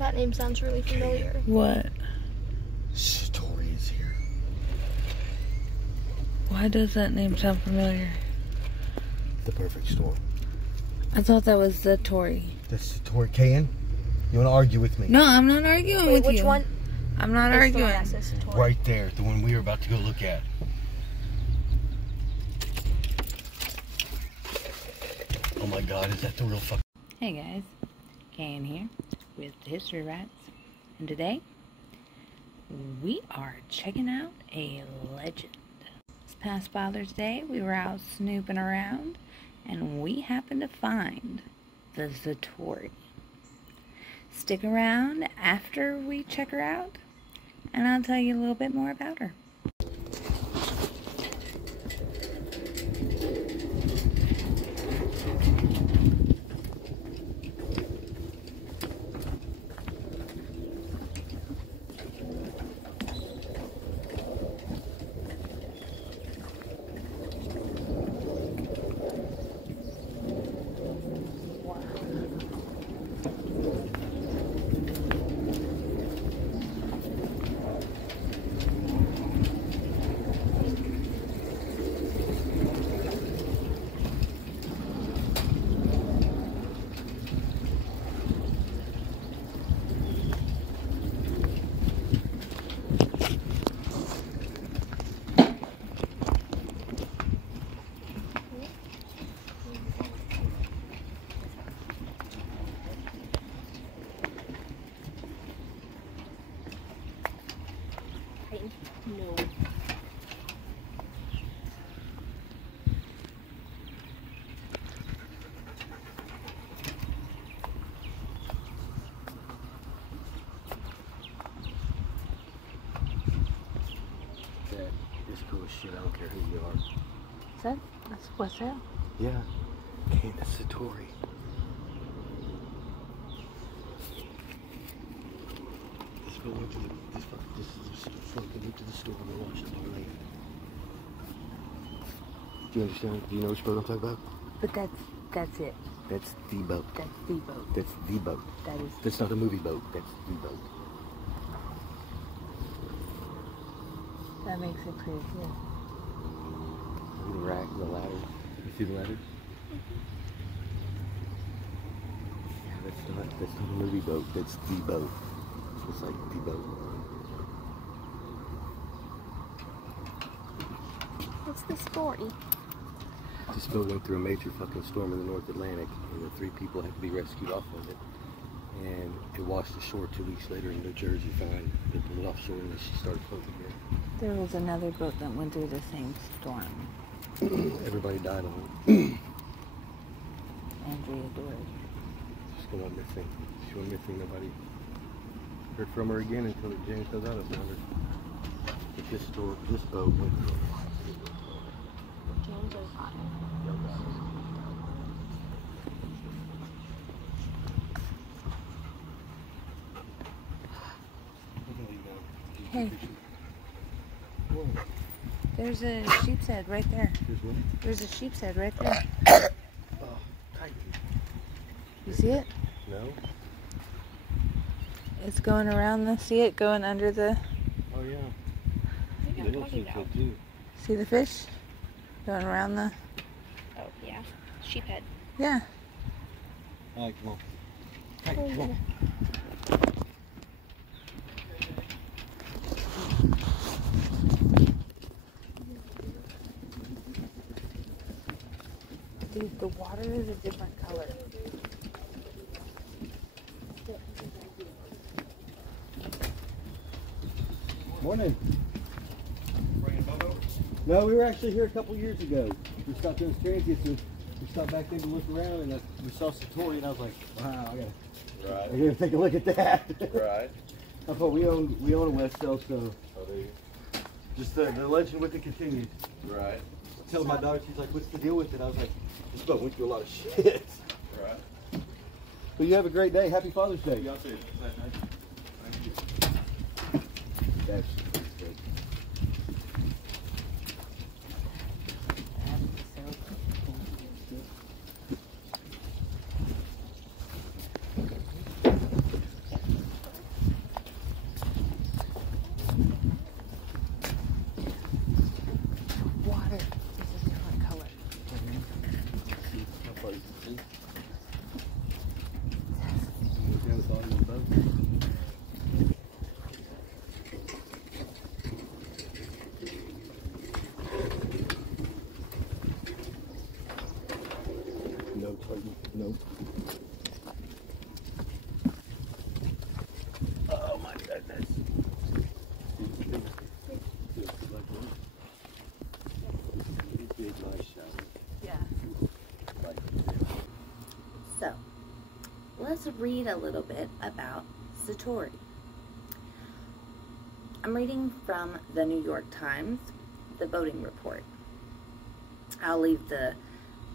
That name sounds really familiar. What? Satori is here. Why does that name sound familiar? The perfect storm. I thought that was the Tori. That's Satori. Kayan, you want to argue with me? No, I'm not arguing with you. Which one? I'm not arguing. Right there, the one we were about to go look at. Oh my God, is that the real fuck? Hey guys, Kayan here with History Rats, and today we are checking out a legend. This past Father's Day, we were out snooping around, and we happened to find the Satori. Stick around after we check her out, and I'll tell you a little bit more about her. No. That is cool as shit. I don't care who you are. That's Westsail? Yeah. Kayan, that's Satori. This boat went to the store and we watched it all night. Do you understand? Do you know which boat I'm talking about? But that's it. That's the boat. That's the boat. That's the boat. That is. That's not a movie boat. That's the boat. That makes it pretty good. The rack, the ladder. You see the ladder? Yeah, that's not a movie boat. That's the boat. It's like the boat. What's the story? This boat went through a major fucking storm in the North Atlantic, and the 3 people had to be rescued off of it. And it washed ashore 2 weeks later in New Jersey. Fine, they pulled it offshore and she started floating again. There was another boat that went through the same storm. Everybody died on it. Andrea Dory. She's going missing. She went missing. Nobody heard from her again until James goes out of her. But this boat went through a lot. James O'Connor. Hey. Whoa. There's a sheep's head right there. There's what? There's a sheep's head right there. Oh, tight. You see it? No? It's going around the, see it going under the, Oh, yeah. I think I'm Little talking sheep's about. head, too. see the fish? Going around the, Oh, yeah. Sheephead. yeah. All right, come on. Hey, come on. Dude, the water is a different color. Morning. No, we were actually here a couple years ago. We stopped in transit, so we stopped back in to look around, and we saw Satori, and I was like, wow, I gotta take a look at that. Right. I thought we own a Westsail, so Oh, do you? just the legend with it continued. Right. Telling my daughter, she's like, what's the deal with it? I was like, this boat went through a lot of shit. Right. Well, you have a great day. Happy Father's Day. Y'all too. Thank you. That's good. No, pardon. No. Oh my goodness. Big, nice shower. Yeah. So, let's read a little bit about Satori. I'm reading from the New York Times, the boating report. I'll leave the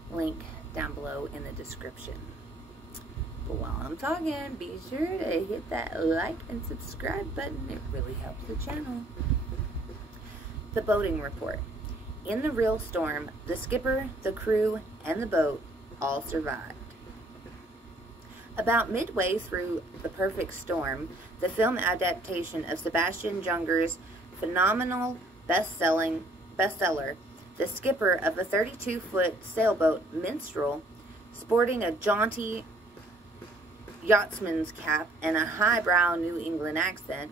link down below in the description. But while I'm talking, be sure to hit that like and subscribe button. It really helps the channel. The boating report. In the real storm, the skipper, the crew, and the boat all survived. About midway through The Perfect Storm, the film adaptation of Sebastian Junger's phenomenal bestseller, the skipper of a 32-foot sailboat, Minstrel, sporting a jaunty yachtsman's cap and a highbrow New England accent,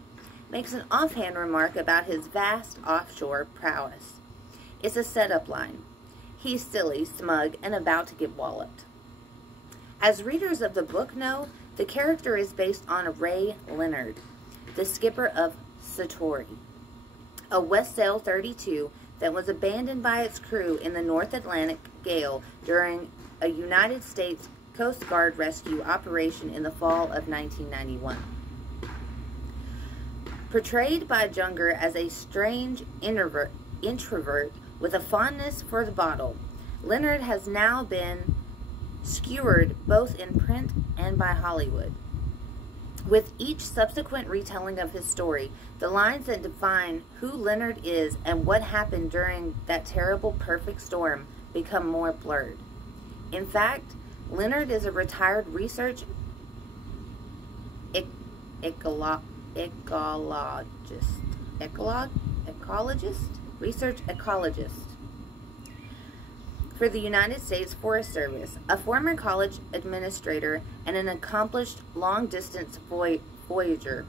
makes an offhand remark about his vast offshore prowess. It's a setup line. He's silly, smug, and about to get walloped. As readers of the book know, the character is based on Ray Leonard, the skipper of Satori, a Westsail 32 that was abandoned by its crew in the North Atlantic gale during a United States Coast Guard rescue operation in the fall of 1991. Portrayed by Junger as a strange introvert with a fondness for the bottle, Leonard has now been skewered both in print and by Hollywood. With each subsequent retelling of his story, the lines that define who Leonard is and what happened during that terrible perfect storm become more blurred. In fact, Leonard is a retired research ecologist, research ecologist for the United States Forest Service, a former college administrator, and an accomplished long-distance voyager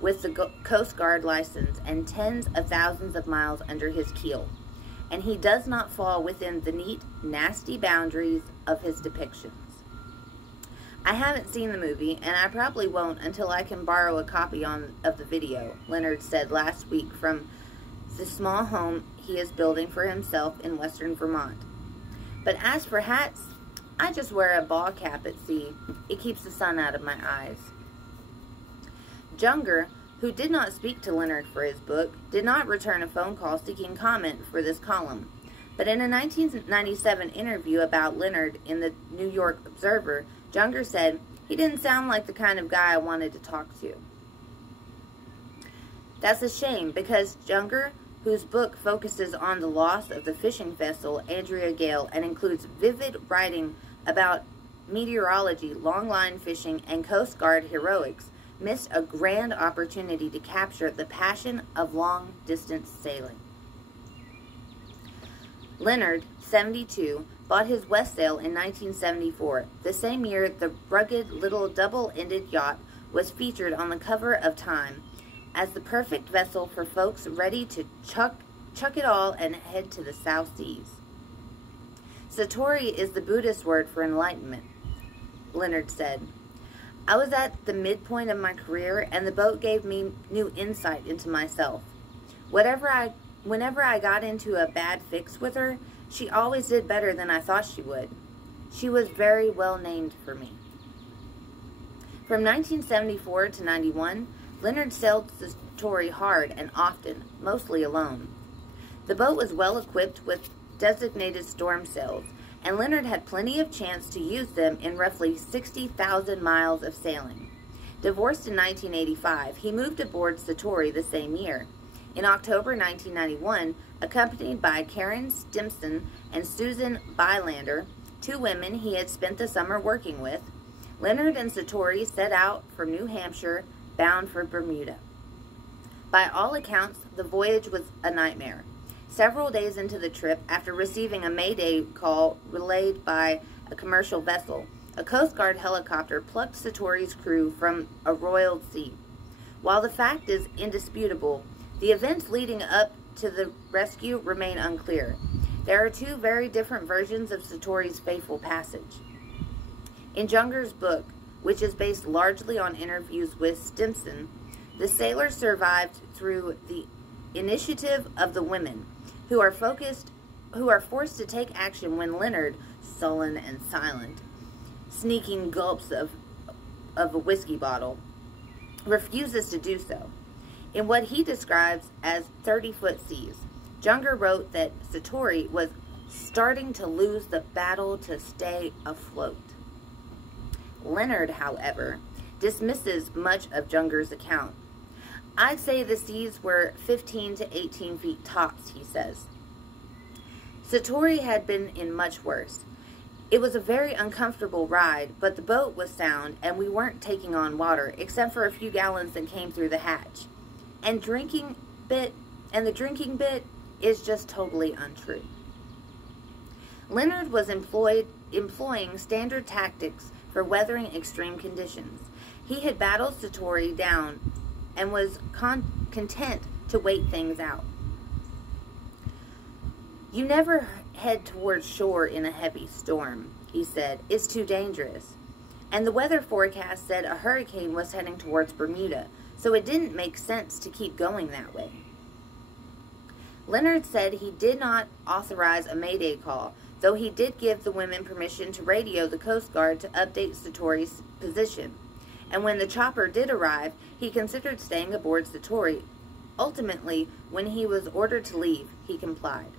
with the Coast Guard license and tens of thousands of miles under his keel. And he does not fall within the neat, nasty boundaries of his depictions. I haven't seen the movie, and I probably won't until I can borrow a copy of the video, Leonard said last week from the small home he is building for himself in western Vermont. But as for hats, I just wear a ball cap at sea. It keeps the sun out of my eyes. Junger, who did not speak to Leonard for his book, did not return a phone call seeking comment for this column. But in a 1997 interview about Leonard in the New York Observer, Junger said, "He didn't sound like the kind of guy I wanted to talk to." That's a shame, because Junger, whose book focuses on the loss of the fishing vessel Andrea Gale and includes vivid writing about meteorology, longline fishing, and Coast Guard heroics, missed a grand opportunity to capture the passion of long-distance sailing. Leonard, 72, bought his Westsail in 1974, the same year the rugged little double-ended yacht was featured on the cover of Time as the perfect vessel for folks ready to chuck it all and head to the South Seas. Satori is the Buddhist word for enlightenment, Leonard said. I was at the midpoint of my career, and the boat gave me new insight into myself. Whenever I got into a bad fix with her, she always did better than I thought she would. She was very well named for me. From 1974 to 91, Leonard sailed Satori hard and often, mostly alone. The boat was well equipped with designated storm sails, and Leonard had plenty of chance to use them in roughly 60,000 miles of sailing. Divorced in 1985, he moved aboard Satori the same year. In October 1991, accompanied by Karen Stimson and Susan Bylander, two women he had spent the summer working with, Leonard and Satori set out from New Hampshire, bound for Bermuda. By all accounts, the voyage was a nightmare. Several days into the trip, after receiving a mayday call relayed by a commercial vessel, a Coast Guard helicopter plucked Satori's crew from a roiled sea. While the fact is indisputable, the events leading up to the rescue remain unclear. There are two very different versions of Satori's fateful passage. In Junger's book, which is based largely on interviews with Stimson, the sailors survived through the initiative of the women, who are forced to take action when Leonard, sullen and silent, sneaking gulps of a whiskey bottle, refuses to do so. In what he describes as 30-foot seas, Junger wrote that Satori was starting to lose the battle to stay afloat. Leonard, however, dismisses much of Junger's account. I'd say the seas were 15 to 18 feet tops, he says. Satori had been in much worse. It was a very uncomfortable ride, but the boat was sound and we weren't taking on water except for a few gallons that came through the hatch. And the drinking bit is just totally untrue. Leonard was employing standard tactics for weathering extreme conditions. He had battled Satori down and was content to wait things out. You never head towards shore in a heavy storm, he said. It's too dangerous. And the weather forecast said a hurricane was heading towards Bermuda, so it didn't make sense to keep going that way. Leonard said he did not authorize a mayday call, though he did give the women permission to radio the Coast Guard to update Satori's position. And when the chopper did arrive, he considered staying aboard Satori. Ultimately, when he was ordered to leave, he complied.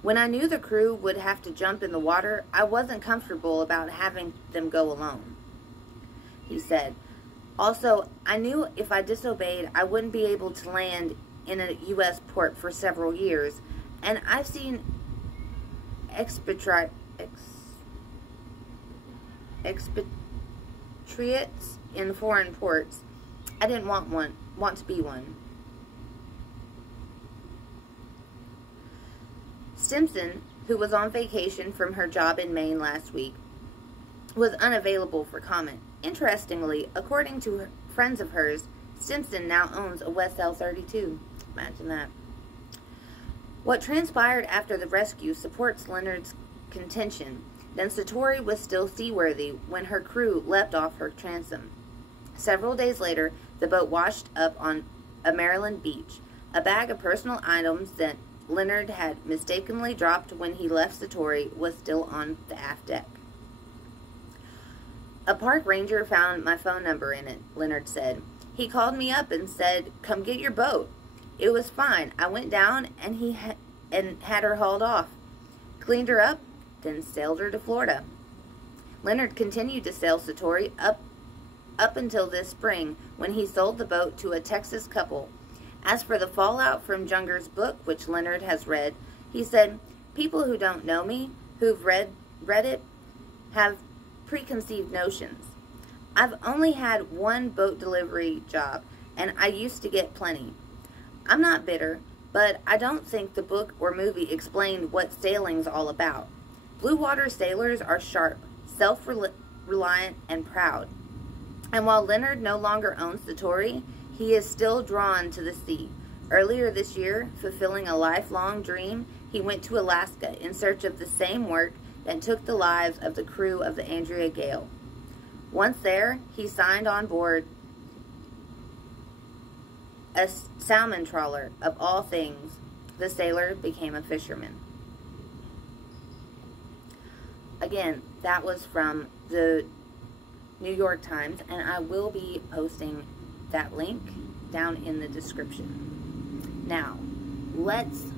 When I knew the crew would have to jump in the water, I wasn't comfortable about having them go alone, he said. Also, I knew if I disobeyed, I wouldn't be able to land in a U.S. port for several years, and I've seen expatriates in foreign ports. I didn't want to be one. Stimson, who was on vacation from her job in Maine last week, was unavailable for comment. Interestingly, according to friends of hers, Stimson now owns a Westsail 32. Imagine that. What transpired after the rescue supports Leonard's contention. Then Satori was still seaworthy when her crew leapt off her transom. Several days later, the boat washed up on a Maryland beach. A bag of personal items that Leonard had mistakenly dropped when he left Satori was still on the aft deck. A park ranger found my phone number in it, Leonard said. He called me up and said, "Come get your boat." It was fine. I went down and had her hauled off. Cleaned her up, then sailed her to Florida. Leonard continued to sail Satori up until this spring when he sold the boat to a Texas couple. As for the fallout from Junger's book, which Leonard has read, he said, people who don't know me, who've read it, have preconceived notions. I've only had one boat delivery job, and I used to get plenty. I'm not bitter, but I don't think the book or movie explained what sailing's all about. Blue water sailors are sharp, self-reliant, and proud. And while Leonard no longer owns Satori, he is still drawn to the sea. Earlier this year, fulfilling a lifelong dream, he went to Alaska in search of the same work that took the lives of the crew of the Andrea Gale. Once there, he signed on board a salmon trawler. Of all things, the sailor became a fisherman. Again, that was from the New York Times, and I will be posting that link down in the description. Now, let's